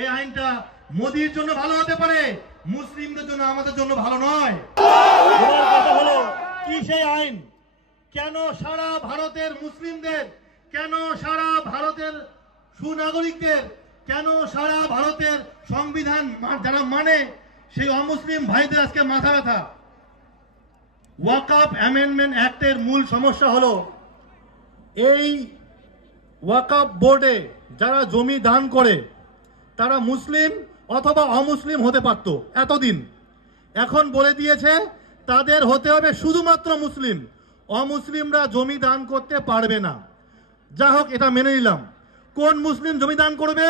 এই আইনটা মোদির জন্য ভালো হতে পারে, মুসলিমদের জন্য আমাদের জন্য ভালো নয়। এবার কথা হলো কি সেই আইন? কেন সারা ভারতের মুসলিমদের, কেন সারা ভারতের সুনাগরিকদের, কেন সারা ভারতের সংবিধান যারা মানে সেই অমুসলিম ভাইদের আজকে মাথা ব্যথা? ওয়াকফ অ্যামেন্ডমেন্ট অ্যাক্টের মূল সমস্যা হলো এই ওয়াকফ বোর্ডে যারা জমি দান করে তারা মুসলিম অথবা অমুসলিম হতে পারত এতদিন। এখন বলে দিয়েছে তাদের হতে হবে শুধুমাত্র মুসলিম, অমুসলিমরা জমি দান করতে পারবে না। যা হোক, এটা মেনে নিলাম। কোন মুসলিম জমি দান করবে?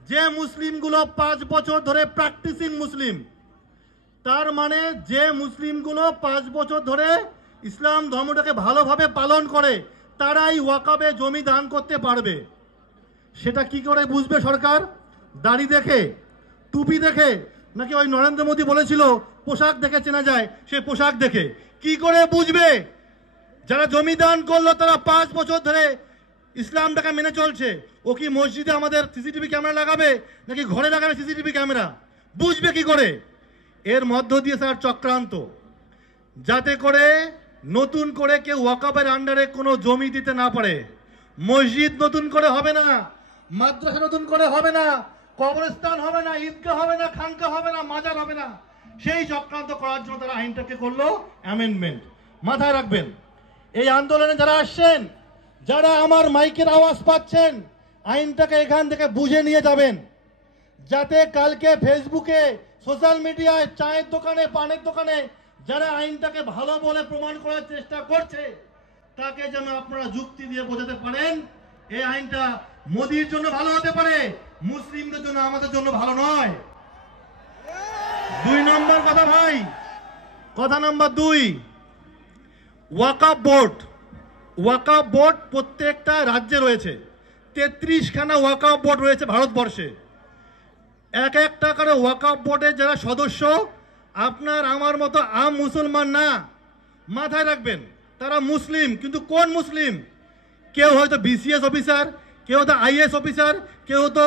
যে মুসলিমগুলো 5 বছর ধরে প্র্যাকটিসিং মুসলিম। তার মানে যে মুসলিমগুলো 5 বছর ধরে ইসলাম ধর্মটাকে ভালোভাবে পালন করে তারাই ওয়াকফে জমি দান করতে পারবে। সেটা কি করে বুঝবে সরকার? দাড়ি দেখে, টুপি দেখে, নাকি ওই নরেন্দ্র মোদী বলেছিল পোশাক দেখে চেনা যায়, সে পোশাক দেখে? কি করে বুঝবে? যারা জমি দান করলো তারা 5 বছর ধরে ইসলামটাকে মেনে চলছে। ও কি মসজিদে আমাদের সিসিটিভি ক্যামেরা লাগাবে নাকি ঘরে লাগাবে সিসিটিভি ক্যামেরা? বুঝবে কি করে? এর মধ্য দিয়ে স্যার চক্রান্ত, যাতে করে নতুন করে কেউ ওয়াকফের আন্ডারে কোনো জমি দিতে না পারে। মসজিদ নতুন করে হবে না, মাদ্রাসা নতুন করে হবে না, কবরস্থান হবে না, ঈদগাহ হবে না, খানকা হবে না, মাজার হবে না। সেই চক্রান্ত করার জন্য তারা আইনটাকে করলো অ্যামেন্ডমেন্ট। মাথায় রাখবেন, এই আন্দোলনে যারা আসছেন, যারা আমার মাইকের আওয়াজ পাচ্ছেন, আইনটাকে এখান থেকে বুঝে নিয়ে যাবেন, যাতে কালকে ফেসবুকে, সোশ্যাল মিডিয়ায়, চায়ের দোকানে, পানের দোকানে যারা আইনটাকে ভালো বলে প্রমাণ করার চেষ্টা করছে তাকে যেন আপনারা যুক্তি দিয়ে বোঝাতে পারেন এই আইনটা মোদির জন্য ভালো হতে পারে, মুসলিমদের জন্য আমাদের জন্য ভালো নয়। 2 নম্বর কথা ভাই, কথা নাম্বার 2, ওয়াকফ বোর্ড। ওয়াকফ বোর্ড প্রত্যেকটা রাজ্যে রয়েছে, 33খানা ওয়াকফ বোর্ড রয়েছে ভারতবর্ষে। এক একটা করে ওয়াকফ বোর্ডের যারা সদস্য আপনার আমার মতো আম মুসলমান না। মাথায় রাখবেন, তারা মুসলিম, কিন্তু কোন মুসলিম? কেউ হয়তো বিসিএস অফিসার, কেউ হয়তো আইএস অফিসার, কেউ হয়তো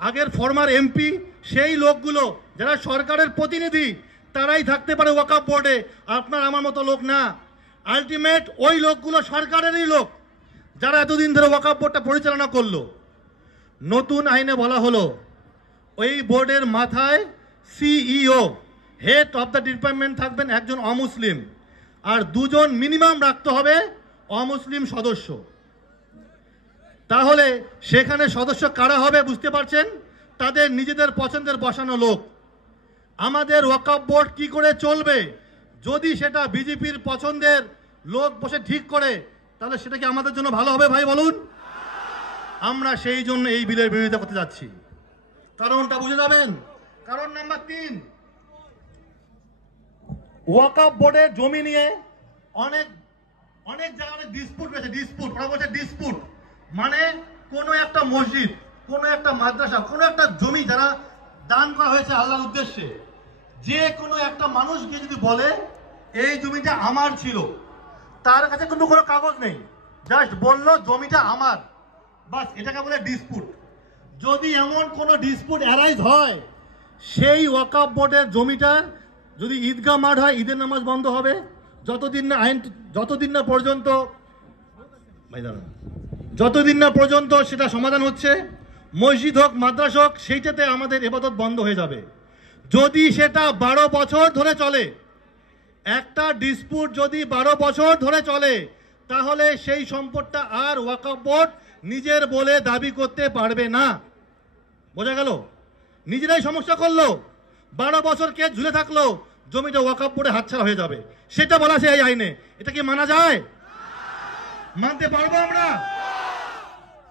আগের ফর্মার এমপি। সেই লোকগুলো যারা সরকারের প্রতিনিধি তারাই থাকতে পারে ওয়াকফ বোর্ডে, আপনার আমার মতো লোক না। আলটিমেট ওই লোকগুলো সরকারেরই লোক যারা এতদিন ধরে ওয়াকফ বোর্ডটা পরিচালনা করলো। নতুন আইনে বলা হলো ওই বোর্ডের মাথায় CEO, head of the department থাকবেন একজন অমুসলিম, আর 2 জন মিনিমাম রাখতে হবে অমুসলিম সদস্য। তাহলে সেখানে সদস্য কারা হবে বুঝতে পারছেন? তাদের নিজেদের পছন্দের বসানো লোক। আমাদের ওয়াকফ বোর্ড কি করে চলবে যদি সেটা বিজেপির পছন্দের লোক বসে ঠিক করে? তাহলে সেটা কি আমাদের জন্য ভালো হবে ভাই বলুন? আমরা সেই জন্য এই বিলের বিরোধিতা করতে যাচ্ছি। কারণটা বুঝে যাবেন। কারণ নাম্বার 3, ওয়াকফ বোর্ডের জমি নিয়ে অনেক জায়গায় ডিসপুট রয়েছে। ডিসপুট, ওরা বলছে ডিসপুট মানে কোনো একটা মসজিদ, কোনো একটা মাদ্রাসা, কোনো একটা জমি যারা দান করা হয়েছে আল্লাহর উদ্দেশ্যে, যে কোনো একটা মানুষ গিয়ে যদি বলে এই জমিটা আমার ছিল, তার কাছে কিন্তু কোনো কাগজ নেই, জাস্ট বললো জমিটা আমার, বাস, এটাকে বলে ডিসপুট। যদি এমন কোনো ডিসপুট অ্যারাইজ হয়, সেই ওয়াকফ বোর্ডের জমিটার যদি ঈদগাহ মাঠ হয়, ঈদের নামাজ বন্ধ হবে যতদিন না পর্যন্ত সেটা সমাধান হচ্ছে। মসজিদ হোক, মাদ্রাসা হোক, সেইটাতে আমাদের ইবাদত বন্ধ হয়ে যাবে। যদি সেটা 12 বছর ধরে চলে, একটা ডিসপুট যদি 12 বছর ধরে চলে, তাহলে সেই সম্পদটা আর ওয়াকফ বোর্ড নিজের বলে দাবি করতে পারবে না। বোঝা গেল? নিজেরাই সমস্যা করলো, 12 বছর কেস ঝুলে থাকলো, জমিটা ওয়াকফ বোর্ডে হাতছাড়া হয়ে যাবে, সেটা বলা আছে এই আইনে। এটা কি মানা যায়? মানতে পারবো আমরা?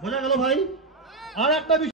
বোঝা গেল ভাই? আর একটা